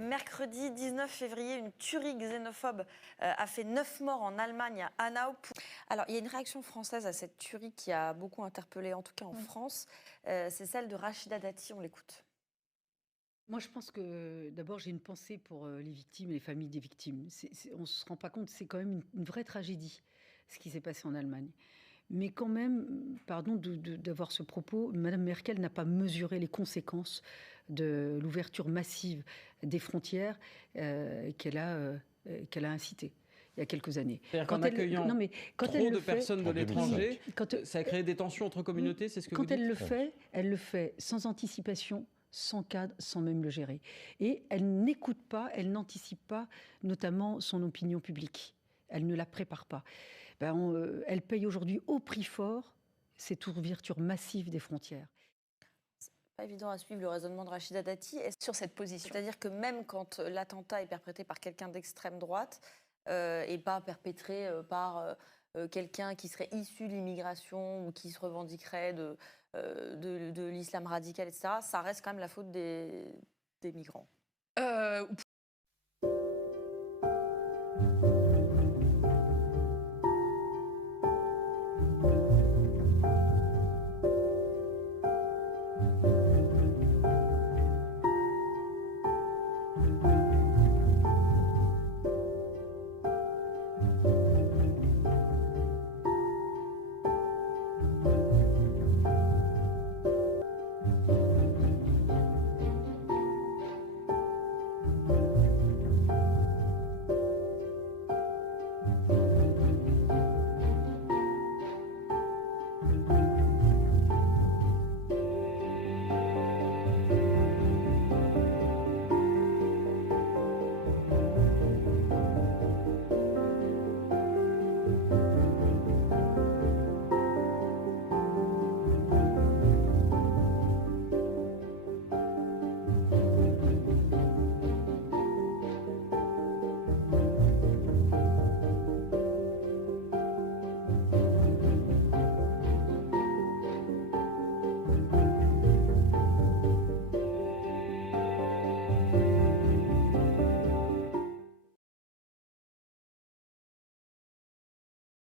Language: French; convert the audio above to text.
Mercredi 19 février, une tuerie xénophobe a fait 9 morts en Allemagne, à Hanau. Alors, il y a une réaction française à cette tuerie qui a beaucoup interpellé, en tout cas en France. C'est celle de Rachida Dati, on l'écoute. Moi, je pense que d'abord, j'ai une pensée pour les victimes et les familles des victimes. On ne se rend pas compte, c'est quand même une vraie tragédie, ce qui s'est passé en Allemagne. Mais quand même, pardon d'avoir ce propos, Madame Merkel n'a pas mesuré les conséquences de l'ouverture massive des frontières qu'elle a incitée il y a quelques années. C'est-à-dire qu'en accueillant trop de personnes de l'étranger, ça a créé des tensions entre communautés, c'est ce que vous dites ? Quand elle le fait sans anticipation, sans cadre, sans même le gérer. Et elle n'écoute pas, elle n'anticipe pas, notamment son opinion publique. Elle ne la prépare pas. Elle paye aujourd'hui au prix fort cette ouverture massive des frontières. C'est pas évident à suivre le raisonnement de Rachida Dati sur cette position. C'est-à-dire que même quand l'attentat est perpétré par quelqu'un d'extrême droite et pas perpétré par quelqu'un qui serait issu de l'immigration ou qui se revendiquerait de l'islam radical, etc., ça reste quand même la faute des migrants.